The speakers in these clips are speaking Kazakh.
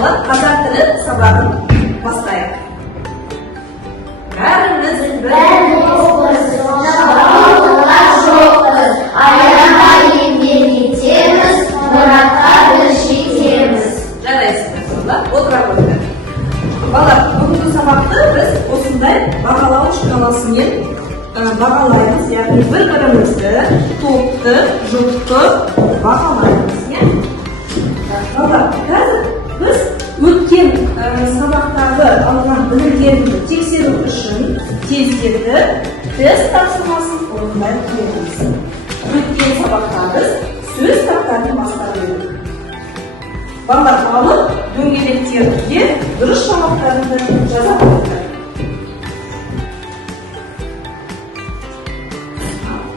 балалар, қазақ тілі сабағын бастайық. Бәріміз жарайсыздар, балалар, отыра қойыңдар. Балалар, бүгінгі сабақты біз осындай бағалау шкаласымен бағалаймыз, яғни бір-бірімізді, топты, жұпты бағалаймыз. Балалар, қазір біз өткен сабақтағы алған білімдерді тексеру үшін тесттерді, тест тапсырмасын орындай қоямыз. Өткен сабақта біз сөз таптарын бастап едік. Балалар, алып дөңгелектерге дұрыс жауаптарыңды жаза қойыңдар.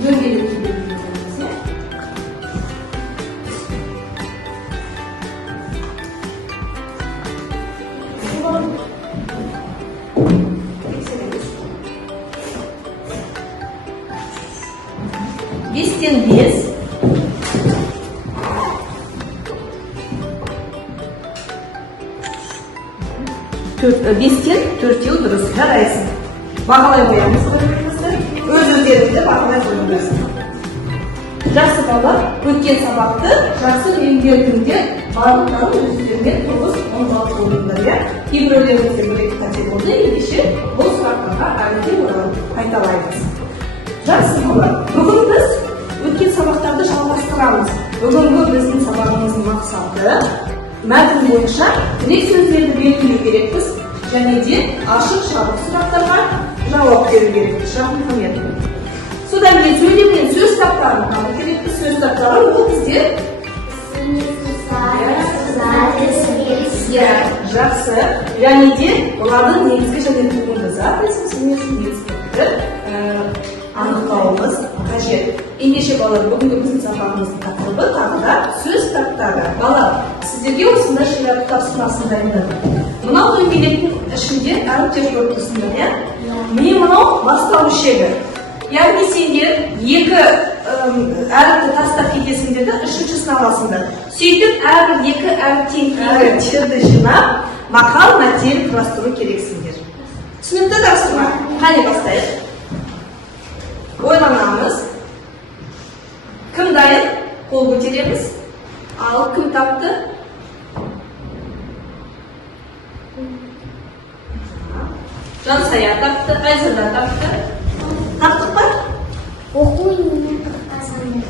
Дөңгелекке беріңіздер. Бестен бес. Бестен төртеу дұрыс. Жарайсың. Бағалай қоямыз бір-бірімізді. Өз-өздеріңді бағалай қойыңдар. Жақсы балалар, өткен сабақты жақсы меңгердіңдер. Барлықтарын өздеріңмен 9-10 бал болыңдар. Кейбіреулеріңізде бір-екі қате болды, ендеше бұл сұрақтарға әлі де оралып қайталаймыз. Жақсы балалар, бүгін біз өткен сабақтарды жалғастырамыз. Бүгінгі біздің сабағымыздың мақсаты мәтін бойынша тірек сөздерді белгілеу керекпіз, және де ашық шабық сұрақтарға жауап беру керекпіз. Содан кейін сөйлемнен сөз таптарын табу керекпіз. Сөз таптары ол бізде жақсы, және де олардың негізгі және туынды зат негізгі анықтауымыз қажет. Ендеше балалар, бүгінгі біздің сабағымыздың тақырыбы тағы да сөз таптары. Балалар, сіздерге осындай ширату тапсырмасын дайындадым. Мынау дөңгелектің ішінде әріптер көп тұрсыңдар, иә? Міне мынау бастауыш шегі. Яғни сендер екі әріпті тастап кетесіңдер де үшіншісін аласыңдар. Сөйтіп әрбір екі әріптен кейінгі жинап, мақал мәтел құрастыру керексіңдер. Түсінікті тапсырма? Қане бастайық. Ойланамыз. Кім дайын? Қол көтереміз. Ал кім тапты? Жансая тапты, Айзада тапты. Таптық па? Оқу инемен қырқасаны.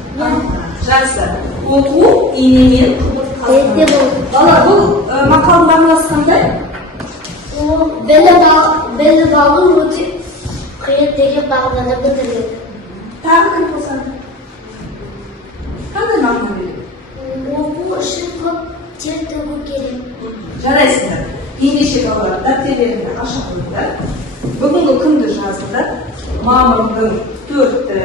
Жақсы. Оқу инемен қырқасаны. Бала, бұл мақалның мағынасы қандай? Біліп алу өте қиын деген мағынаны білдіреді. Тағы кім болса? Қандай мағына береді? Оқу үшін көп тер төгу керек. Жарайсыңдар. Ендеше балалар, дәптерлеріңді аша қойыңдар. Бүгінгі күнді жазыңдар. Мамырдың 4-і.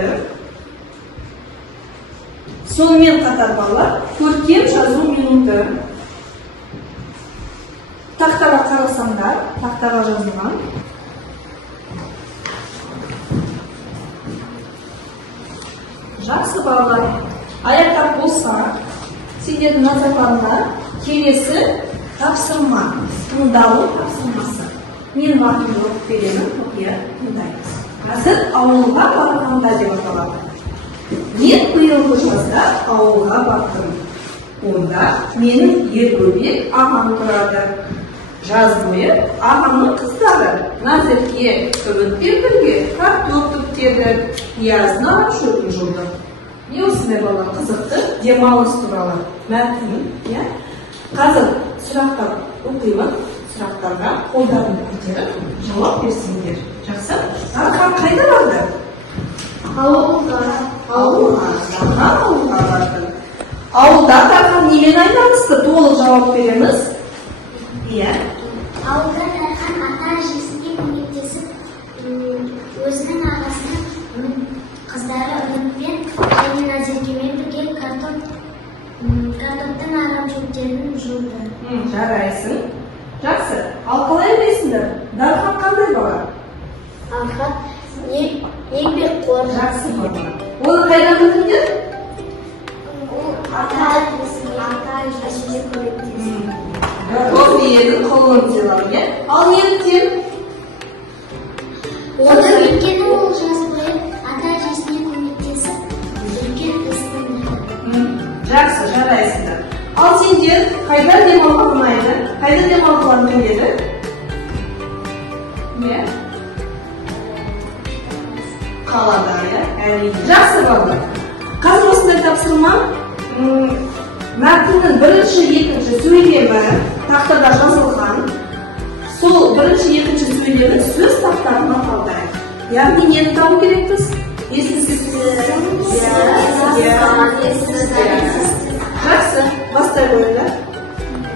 Сонымен қатар балалар, көркем жазу минуты. Тақтаға қарасаңдар, тақтаға жазылған. Жақсы балалар, аяқтар болса, сендердің назарларында келесі тапсырма, тыңдалу тапсырмасы. Мен бағымды оқып беремін, оқия тыңдаймыз. Қазір ауылға барғанда деп аталады. Мен биылғы жазда ауылға бардым. Онда менің еркебек ағам тұрады. Жаз бойы ағамның қыздары Назерке үмітпен бірге картоп түптеді, пиязын алып шөпін жолды. Не осындай балалар қызықты демалыс туралы мәтін, иә? Қазір сұрақтар оқимын, сұрақтарға қолдарыңды көтеріп жауап берсеңдер. Жақсы? Дархан қайда барды? Ауылға. Ауылға барды. Ауылда Дархан немен айналысты? Толық жауап береміз. Иә. Ауылда Дархан ата-әжесіне көмектесіп, өзінің ағасының қыздары үмітпен және Назеркемен бірге картоптың ағам шөптерін жолды. Жарайсың. Жақсы. Ал қалай білесіңдер? Дархан қандай бала? Дархан еңбекқор. Жақсы бала. Оны қайдан білдіңдер? Ата-әжесіне көмектесіп. Топ иенің қолын сыйлау, иә? Ал неліктен? Өйткені ол жас бойы ата-әжесіне көмектесіп, үлкен істің. Жақсы, жарайсыңдар. Ал сендер қайда демалуға ұнайды? Қайда демалғыларың келеді? Не? Қалада, иә? Әрине. Жақсы балдар. Қазір осындай тапсырма мәтіннің бірінші, екінші сөйлемі тақтада жазылған. Сол бірінші, екінші сөйлемі сөз тақтарына талдайық. Яғни нені табу керекпіз? Жақсы, бастай қойыңдар.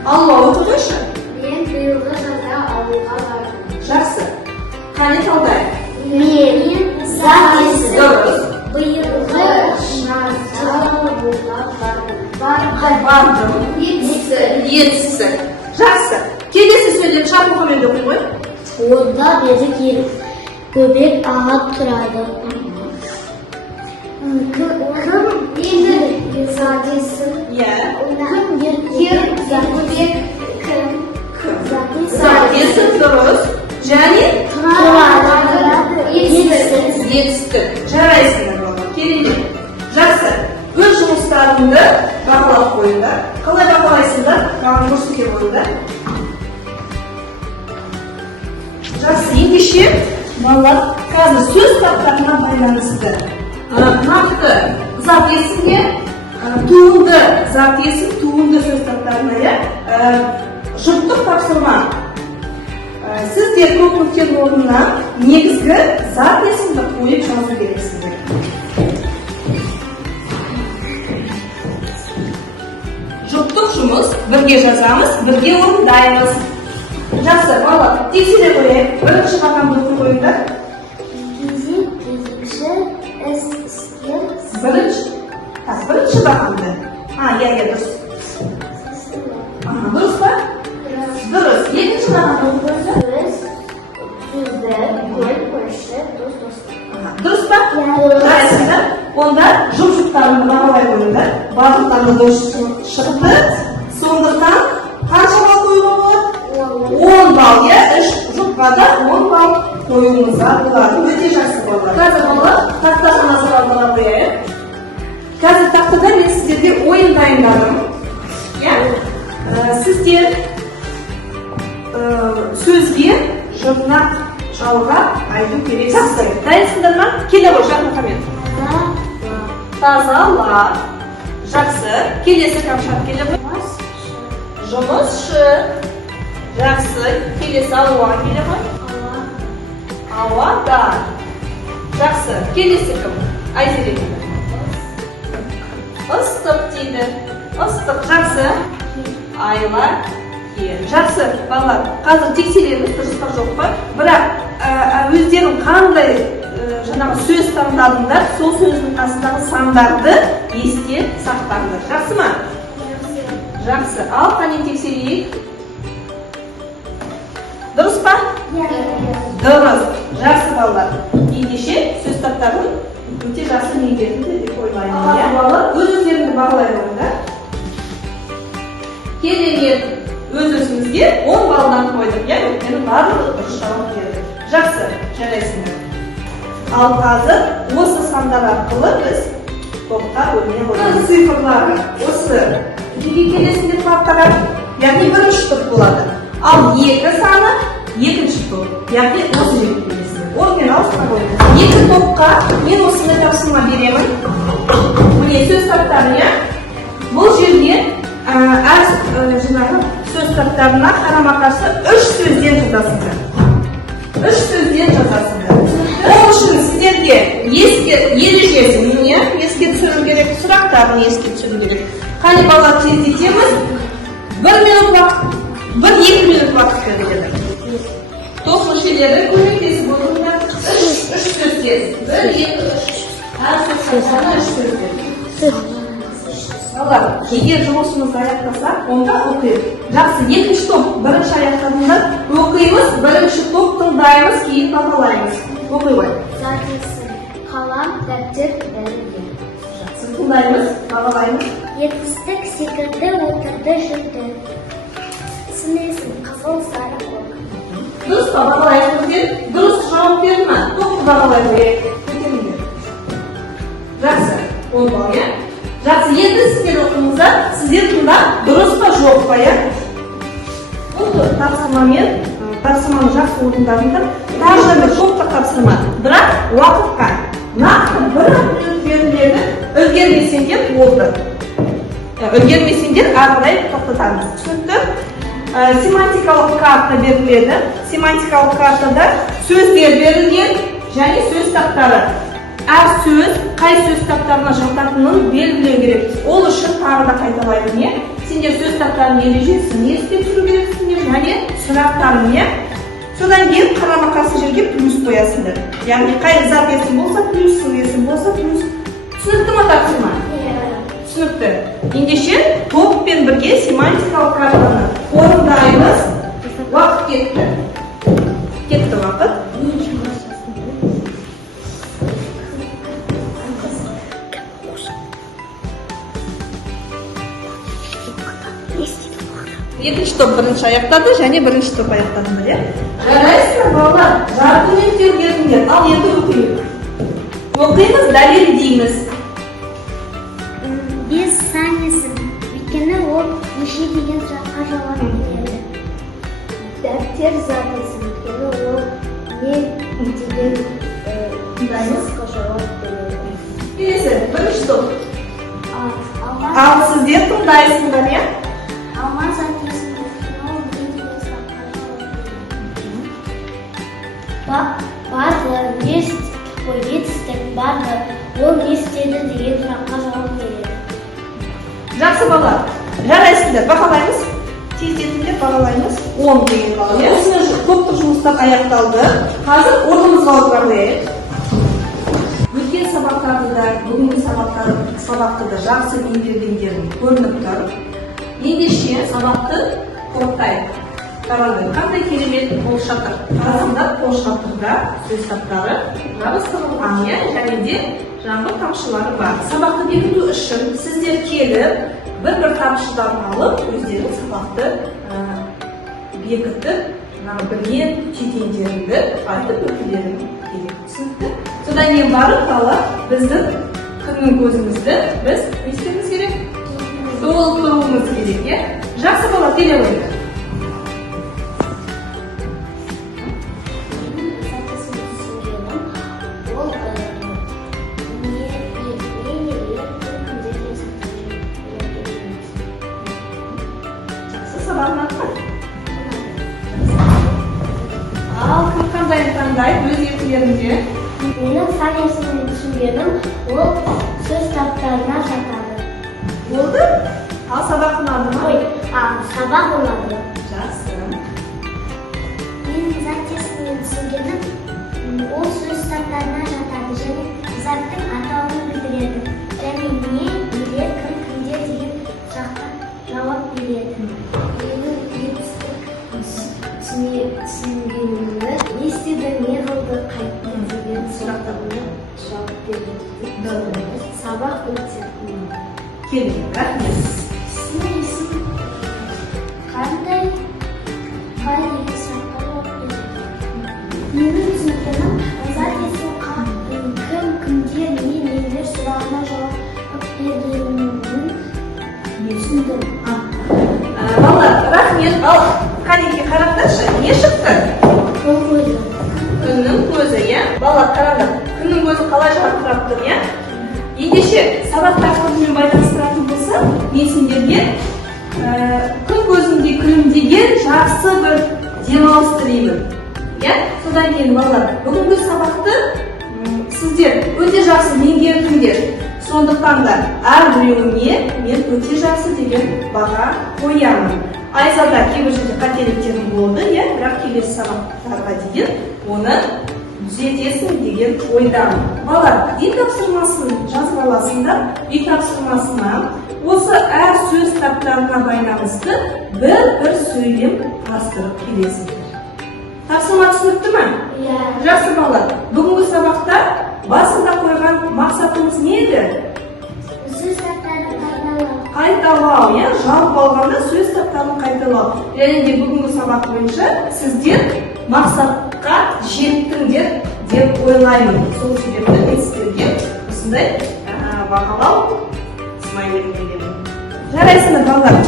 Алла оқығайшы. Мен биылғы жазда ауылға бардым. Жақсы. Қане талдайық? Мен Дұрыс. биылғы жазда ауылға бардым. Бардым. Етсі. Жақсы. Келесі сөйлем Шармұхамед оқи ғой. Онда бері көбек ағат тұрады. Кім енді задесін? Иә. Кім көбек кім? Затесін дұрыс. Және Тұрады. етістік. Жарайсыңдар балалар. Келейік. Жақсы. Өз жұмыстарыңды бағалап қойыңдар. Қалай бағалайсыңдар? Маған көрсете қойыңдар. Жақсы. Ендеше балалар қазір сөз таптарына байланысты нақты зат есімге туынды зат есім туынды сөз таптарына жұрттық тапсырма. Сіздер көпшіліктер орнына негізгі зат есімді қойып жазу керексіздер. Жұрттық жұмыс бірге жазамыз, бірге орындаймыз. Жақсы, балалар, тексере қояйық. Бірінші бағамды оқи қойыңдар. Бірінші бағамды. Дұрыс. Дұрыс па? Дұрыс. Екінші бағамды оқи қойыңдар. Дұрыс па? Жарайсыңдар. Онда жұп-жұптарыңды бағалай қойыңдар. Барлықтарыңыз дұрыс шықты. Сондықтан қанша балл қоюға болады? 10 балл, иә? 3 жұпқа да 10 балл қоюыңызға болады. Өте жақсы балалар. Қазір балалар тақтаға назар аудара қояйық. Қазір тақтада мен сіздерге ойын дайындадым. Сіздер сөзге жұрнақ жалғап айту керексіздер. Дайынсыңдар ма? Келе ғой, Шармұхамед. Тазала. Жақсы. Келесі қамшат келе ғой. Жұмысшы. Жақсы. Келесі ауа келе ғой. Ауада. Жақсы. Келесі кім? Айзере келе. Ыстық дейді. Ыстық. Жақсы. Айла. Жақсы, балалар. Қазір тексереміз, дұрыс па жоқ па. Бірақ өздерің қандай сөз таңдадыңдар, сол сөздің қасындағы сандарды есте сақтаңдар. Жақсы ма? Жақсы. Ал қане тексерейік. Дұрыс па? Дұрыс. Жақсы балалар. Ендеше сөз таптарын өте жақсы меңгердіңдер деп ойлаймын. Балалар, өз-өздеріңді бағалай қойыңдар. Келесі өз-өзіңізге 10 балдан қойдым. Өйткені барлығы дұрыс жауап берді. Жақсы, жарайсыңдар. Ал қазір осы сандар арқылы біз топқа бөліне қоямыз. Цифрлары осы неге келесінде топтарға, яғни бірінші топ болады. Ал 2 саны екінші топ, яғни осы жерге келесінде. Орнымен ауыстыра қойыңыз. 2 топқа мен осындай тапсырма беремін. Міне сөз таптары, бұл жерде сөз таптарына қарама-қарсы 3 сөзден жазасыңдар. 3 сөзден жазасыңдар. Ол үшін сіздерге ережесін еске түсіру керек, сұрақтарын еске түсіру керек. Қане балалар тездетеміз. 1 минут уақыт, 1-2 минут уақыт беріледі. Топ мүшелері көмектесіп отырыңдар. 3 сөзден. 1-2-3. Әр сөз таптарына 3 сөзден. Балалар, егер жұмысымызды аяқтасақ, онда оқиық. Жақсы, екінші топ бірінші аяқтадыңда оқимыз, бірінші топ тыңдаймыз, кейін бағалаймыз. Оқи ғой. Затесін, қалам, дәптер, дәріге. Жақсы, тыңдаймыз, бағалаймыз. Етістік секілді отырды жүрді. сын есім қызыл сары көк. Дұрыс па, бағалайық өздер? Дұрыс жауап берді ма? Тоқты бағалай қояйық. Көтеріңдер. Жақсы, 10 балл, иә? Жақсы, енді сіздер оқыңыздар. Сіздер тыңдап, дұрыс па, жоқ па, иә? Бұл тапсырманы жақсы орындадыңдар. Тағы да бір топтық тапсырма. Бірақ уақытқа нақты бір минут беріледі. Үлгермесеңдер болды. Үлгермесеңдер ары қарай тоқтатамыз. Түсінікті? Семантикалық карта беріледі. Семантикалық картада сөздер берілген және сөз таптары. Әр сөз қай сөз таптарына жататынын белгілеу керек. Ол үшін тағы да қайталаймын, не? Сендер сөз таптарының ережесін естіп жүру керексіңдер және сұрақтарын, не? Содан кейін қарама-қарсы жерге плюс қоясыңдар. Яғни қай зат есім болса плюс, сын есім болса плюс. Түсінікті ма тапсырма? Түсінікті. Ендеше топпен бірге семантикалық картаны орындаймыз. Уақыт кетті. Кетті уақыт. Екінші топ бірінші аяқтады және бірінші топ аяқтады, иә? Жарайсыздар, балалар, жартымен тергедіңдер. Ал енді оқиық. Оқимыз, дәлелдейміз. Бес сан есім. Өйткені ол неше деген сұраққа жауап береді. Дәптер зат есім. Өйткені ол не деген сұраққа жауап береді. Келесі, бірінші топ. Ал сіздер тыңдайсыңдар, иә? Алма зат есім. Ол не деген сұраққа жауап береді. Барды, не етістік барды, ол не істеді деген сұраққа жауап береді. Жақсы балалар, жарайсыңдар, бағалаймыз. Тездетіңдер бағалаймыз. 10 деген балл. Осыны топтық жұмыстар аяқталды. Қазір орнымызға отыра қояйық. Өткен сабақтарды да, бүгінгі сабақты да жақсы меңгергендерің көрініп тұр. Ендеше сабақты тоқтайық. Қараңдар, қандай керемет қол шатыр. Қарасаңдар, қол шатырда сөз таптары жабыстырылған, және де жаңбыр тамшылары бар. Сабақты бекіту үшін сіздер келіп, бір тамшыдан алып, өздерің сабақты бекітіп, білген түйгендеріңді айтып өтулерің керек. Түсінікті? Содан кейін барып алып, біздің күннің көзімізді біз өстеміз керек. Толықтыруымыз керек, иә? Жақсы бала, келе қойыңдар. Ал қандай өз еркілерінде? Менің сан есімін түсінгенім, ол сөз таптарына жатады. Болды? Ал сабақ ұнады ма? Сабақ ұнады. Жақсы. Менің зат есімін түсінгенім, ол сөз таптарына жатады және заттың атауын білдіреді. Және не, неде, кім, кімде деген сұраққа жауап береді. Түсінгенімді, не істеді, не қылды, қайтты деген сұрақтарына жауап береді. Сабақ өтсе. Келді, рахмет. Сын есім қандай деген сұраққа жауап береді. Менің түсінгенім, зат есім кім, кімге, нелер сұрағына жауап бергенін түсіндім. Балалар, рахмет. Ал Қанекке қараңдаршы, не шықты? Күннің көзі, иә? Балалар, қараңдар, күннің көзі қалай жарқырап тұр, иә? Ендеше сабақ тақырыбымен байланыстыратын болса, мен сендерге күн көзінде күлімдеген жақсы бір демалыс тілеймін. Иә? Содан кейін балалар, бүгінгі сабақты сіздер өте жақсы меңгердіңдер. Сондықтан да әрбіреуіне мен өте жақсы деген баға қоямын. Айзада кейбір жерде қателіктерім болды, бірақ келесі сабақтарға дейін оны түзетесің деген ойдамын. Балалар, үй тапсырмасын жазып аласыңдар. Үй тапсырмасына осы әр сөз таптарына байланысты бір сөйлем құрастырып келесіңдер. Тапсырма түсінікті ме? Иә. Жақсы балалар, бүгінгі сабақта басында қойған мақсатымыз не еді? Сөз таптарын қайталау. Қайталау. қайталау, иә, жалпы алғанда сөз таптарын қайталау. Және де бүгінгі сабақ бойынша сіздер мақсатқа жеттіңдер деп ойлаймын. Сол себепті мен сіздерге осындай бағалау смайлерін беремін. Жарайсыңдар балалар.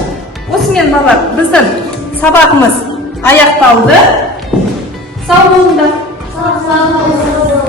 Осымен балалар, біздің сабағымыз аяқталды. Сау болыңдар. Сау болыңдар.